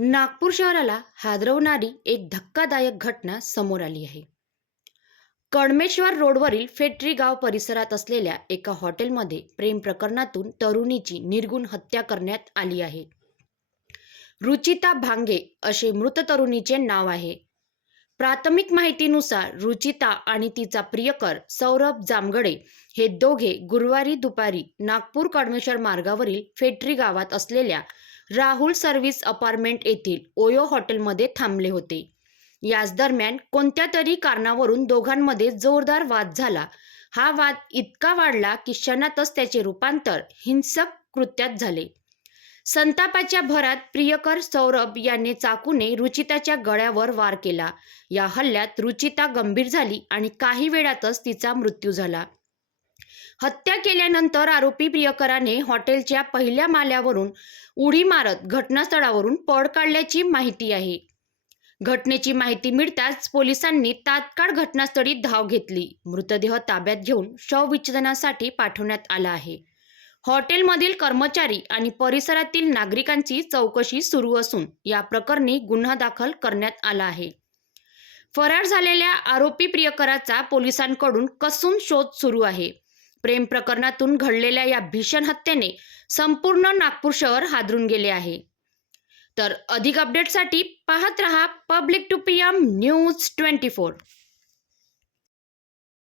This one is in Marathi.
नागपूर शहराला हादरवणारी एक धक्कादायक घटना समोर आली आहे. कडमेश्वर रोडवरील फेट्री गाव परिसरात असलेल्या एका हॉटेलमध्ये प्रेम प्रकरणातून तरुणीची निर्घृण हत्या करण्यात आली आहे. रुचिता भांगे असे मृत तरुणीचे नाव आहे. प्राथमिक माहितीनुसार रुचिता आणि तिचा प्रियकर सौरभ जामगडे हे दोघे गुरुवारी दुपारी नागपूर कडमेश्वर मार्गावरील फेट्री गावात असलेल्या राहुल सर्व्हिस अपार्टमेंट येथील ओयो हॉटेलमध्ये थांबले होते. याच दरम्यान कोणत्या तरी कारणावरून दोघांमध्ये जोरदार वाद झाला. हा वाद इतका वाढला की क्षणातच त्याचे रूपांतर हिंसक कृत्यात झाले. संतापाच्या भरात प्रियकर सौरभ याने चाकूने रुचिताच्या गळ्यावर वार केला. या हल्ल्यात रुचिता गंभीर झाली आणि काही वेळातच तिचा मृत्यू झाला. हत्या केल्यानंतर आरोपी प्रियकराने हॉटेलच्या पहिल्या माल्यावरून उडी मारत घटनास्थळावरून पळ काढल्याची माहिती आहे. घटनेची माहिती मिळताच पोलिसांनी तात्काळ घटनास्थळी धाव घेतली. मृतदेह ताब्यात घेऊन शवविच्छेदनासाठी पाठवण्यात आला आहे. हॉटेलमधील कर्मचारी आणि परिसरातील नागरिकांची चौकशी सुरू असून या प्रकरणी गुन्हा दाखल करण्यात आला आहे. फरार झालेल्या आरोपी प्रियकराचा पोलिसांकडून कसून शोध सुरू आहे. प्रेम प्रकरणातून घडलेल्या या भीषण हत्येने संपूर्ण नागपूर शहर हादरून गेले आहे. तर अधिक अपडेटसाठी पाहत रहा पब्लिक टू PM न्यूज 24.